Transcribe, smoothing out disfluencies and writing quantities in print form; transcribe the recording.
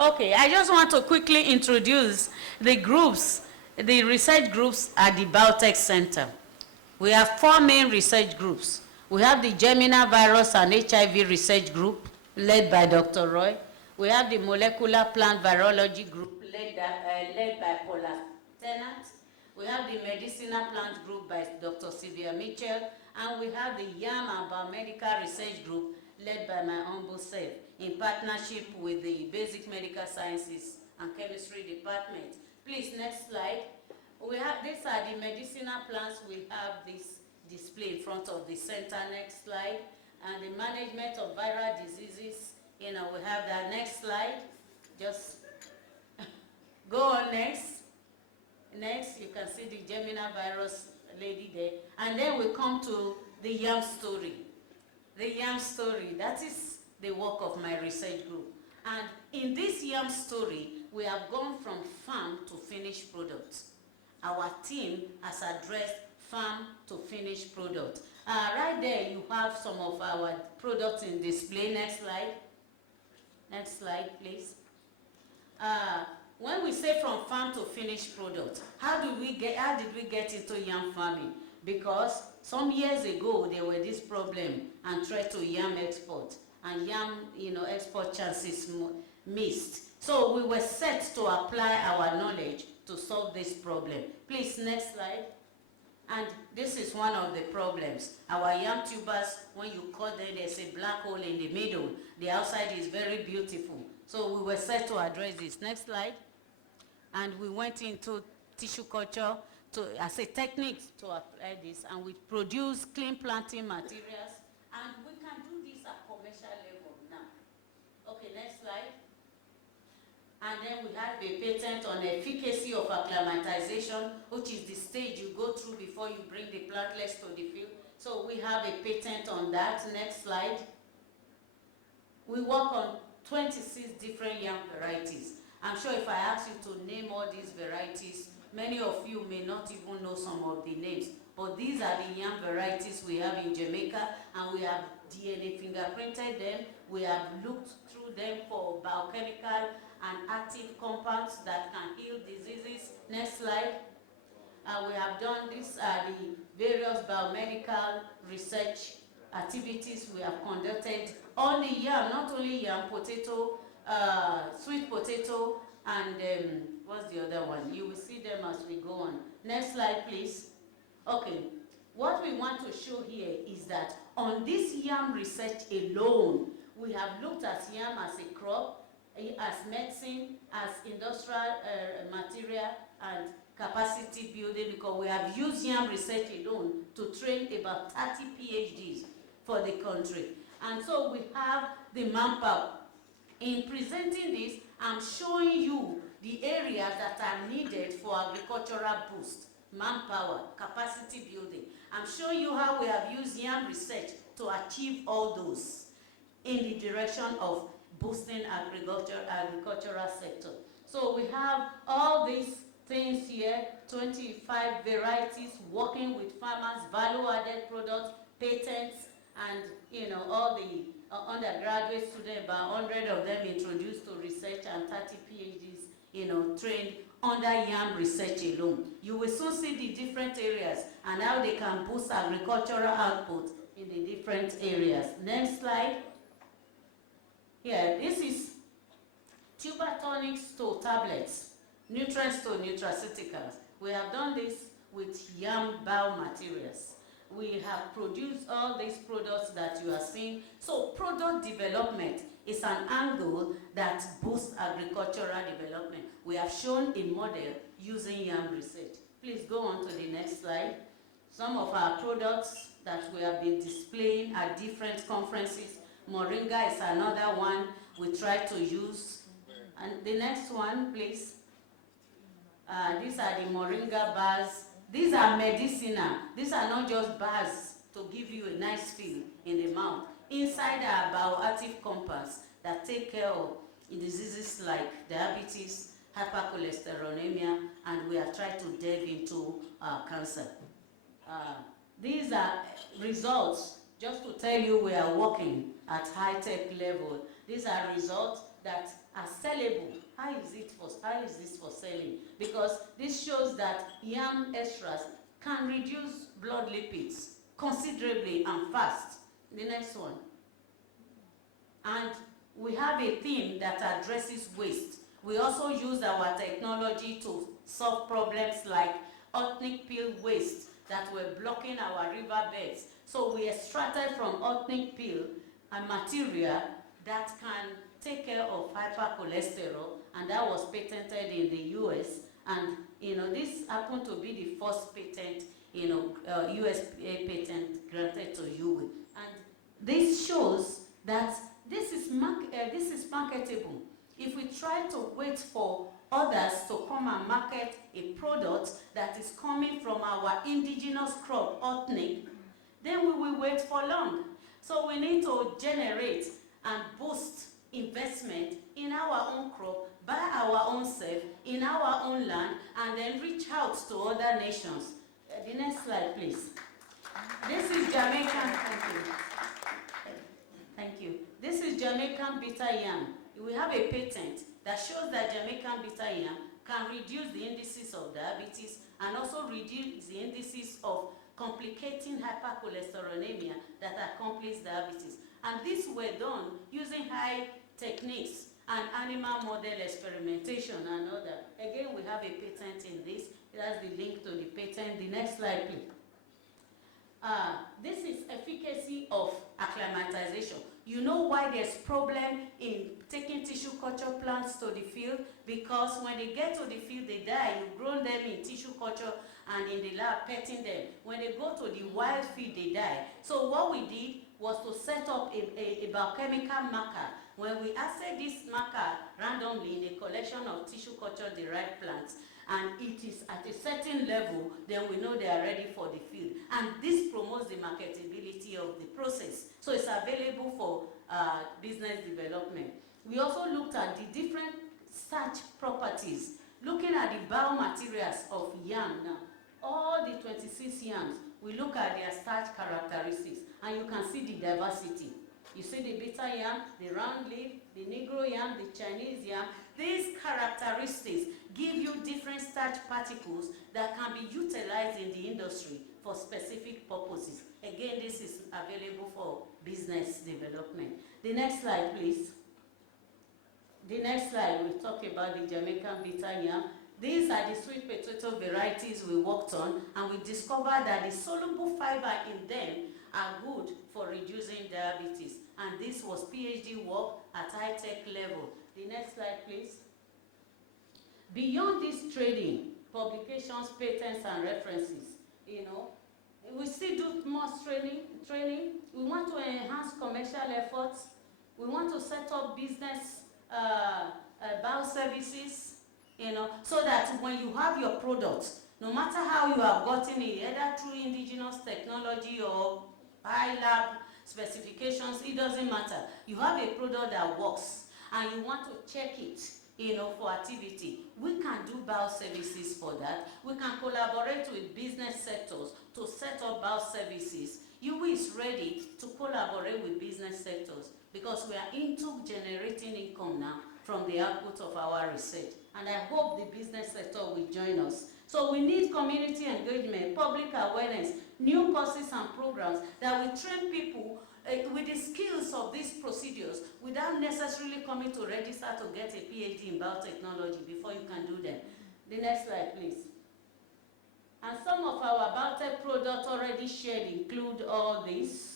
Okay, I just want to quickly introduce the groups, the research groups at the Biotech Center. We have 4 main research groups. We have the germinal virus and HIV research group, led by Dr. Roy. We have the molecular plant virology group, led by Paula Tennant. We have the medicinal plants group by Dr. Sylvia Mitchell. And we have the Yam and Biomedical research group, led by my humble self, in partnership with the Basic Medical Sciences and Chemistry Department. Please, next slide. These are the medicinal plants. We have this display in front of the center. Next slide. And the management of viral diseases, we have that. Next slide. Just go on next. Next, you can see the germinal virus lady there. And then we come to the Yam Story. The Yam Story, that is the work of my research group. And in this Yam Story, we have gone from farm to finished products. Our team has addressed farm to finished product. Right there, you have some of our products in display. Next slide. Next slide, please. When we say from farm to finished product, how did we get into yam farming? Because some years ago, there were this problem and threat to yam export, and yam, export chances missed. So we were set to apply our knowledge to solve this problem. Please, next slide. And this is one of the problems. Our yam tubers, when you cut them, there's a black hole in the middle. The outside is very beautiful. So we were set to address this. Next slide. And we went into tissue culture as a technique to apply this, and we produce clean planting materials, and we can do this at commercial level now. Okay, next slide. And then we have a patent on efficacy of acclimatization, which is the stage you go through before you bring the plantlets to the field. So we have a patent on that. Next slide. We work on 26 different yam varieties. I'm sure if I ask you to name all these varieties, many of you may not even know some of the names. But these are the yam varieties we have in Jamaica, and we have DNA fingerprinted them. We have looked through them for biochemical and active compounds that can heal diseases. Next slide. We have done these are the various biomedical research activities we have conducted on the yam, not only yam, potato, sweet potato, and what's the other one? You will see them as we go on. Next slide, please. Okay, what we want to show here is that on this yam research alone, we have looked at yam as a crop, as medicine, as industrial material, and capacity building, because we have used yam research alone to train about 30 PhDs for the country. And so we have the manpower. In presenting this, I'm showing you the areas that are needed for agricultural boost, manpower, capacity building. I'm showing you how we have used yam research to achieve all those in the direction of boosting agricultural sector. So we have all these things here, 25 varieties, working with farmers, value-added products, patents, and all the undergraduate students, about 100 of them introduced to research, and 30 PhDs, trained under yam research alone. You will soon see the different areas and how they can boost agricultural output in the different areas. Next slide. Here, this is tuber tonics to tablets, nutrients to nutraceuticals. We have done this with yam biomaterials. We have produced all these products that you are seeing. So product development is an angle that boosts agricultural development. We have shown a model using yam research. Please go on to the next slide. Some of our products that we have been displaying at different conferences. Moringa is another one we try to use. And the next one, please. These are the moringa bars. These are medicinal. These are not just bars to give you a nice feel in the mouth. Inside are bioactive compounds that take care of diseases like diabetes, hypercholesterolemia, and we have tried to delve into cancer. These are results, just to tell you we are working at high-tech level. These are results that are sellable. How is this for selling? Because this shows that yam extras can reduce blood lipids considerably and fast. The next one. And we have a theme that addresses waste. We also use our technology to solve problems like ethnic peel waste that were blocking our riverbeds. So we extracted from ethnic peel a material that can take care of hypercholesterol, and that was patented in the US. And this happened to be the first patent, US patent granted to UWI. And this shows that this is marketable. If we try to wait for others to come and market a product that is coming from our indigenous crop, ethnic, then we will wait for long. So we need to generate and boost investment in our own crop, by our own self, in our own land, and then reach out to other nations. The next slide, please. This is Jamaican. Thank you. This is Jamaican bitter yam. We have a patent that shows that Jamaican bitter yam can reduce the indices of diabetes and also reduce the indices of complicating hypercholesterolemia that accompanies diabetes. And these were done using high techniques and animal model experimentation and other. Again, we have a patent in this. That's the link to the patent. The next slide, please. This is efficacy of acclimatization. You know why there's problem in taking tissue culture plants to the field? Because when they get to the field, they die. You've grown them in tissue culture and in the lab, petting them. When they go to the wild field, they die. So what we did was to set up a biochemical marker. When we assay this marker randomly in a collection of tissue culture derived plants, and it is at a certain level, then we know they are ready for the field. And this promotes the marketability of the process. So it's available for business development. We also looked at the different starch properties, looking at the biomaterials of yam now. All the 26 yams, we look at their starch characteristics, and you can see the diversity. You see the bitter yam, the round leaf, the Negro yam, the Chinese yam. These characteristics give you different starch particles that can be utilized in the industry for specific purposes. Again, this is available for business development. The next slide, please. The next slide, we talk about the Jamaican bitter yam. These are the sweet potato varieties we worked on, and we discovered that the soluble fiber in them are good for reducing diabetes. And this was PhD work at high-tech level. The next slide, please. Beyond this trading, publications, patents, and references, we still do more training. We want to enhance commercial efforts. We want to set up business bioservices, so that when you have your products, no matter how you have gotten it, either through indigenous technology or high lab specifications, it doesn't matter. You have a product that works and you want to check it, for activity. We can do bioservices for that. We can collaborate with business sectors to set up bioservices. UWI is ready to collaborate with business sectors because we are into generating income now from the output of our research. And I hope the business sector will join us. So we need community engagement, public awareness, new courses and programs that will train people with the skills of these procedures without necessarily coming to register to get a PhD in biotechnology before you can do them. The next slide, please. And some of our biotech products already shared include all this.